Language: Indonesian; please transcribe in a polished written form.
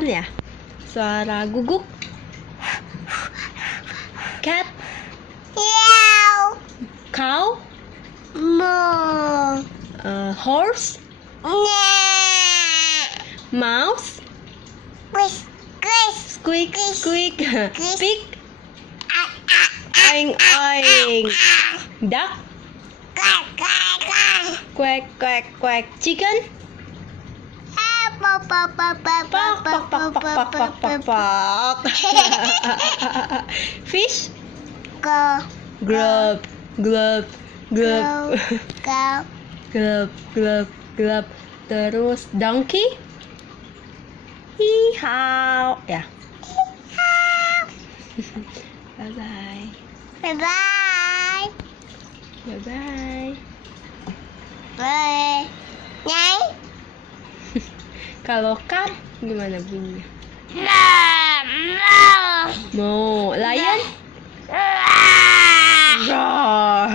ikan ya. Suara guguk. Cat. Meow. Cow. Moo. Horse. Nah. Mouse. Squish. Squeak, squeak. Pig. Ah. Oing, oing. Duck. Quack, quack, quack. Quack, quack, quack. Chicken. Pop, pop, pop, pop, Pak, pop, pak, pak, pak, pak, pak, pak, pak. Fish. Go, Glub, glub, glub. go. Glub, glub, glub. Terus donkey. Hee-haw. Ya. Bye-bye. Bye-bye. Bye-bye. Bye. Nyai. Kalau cat gimana bunyinya? No. Mau lion? No. Roar.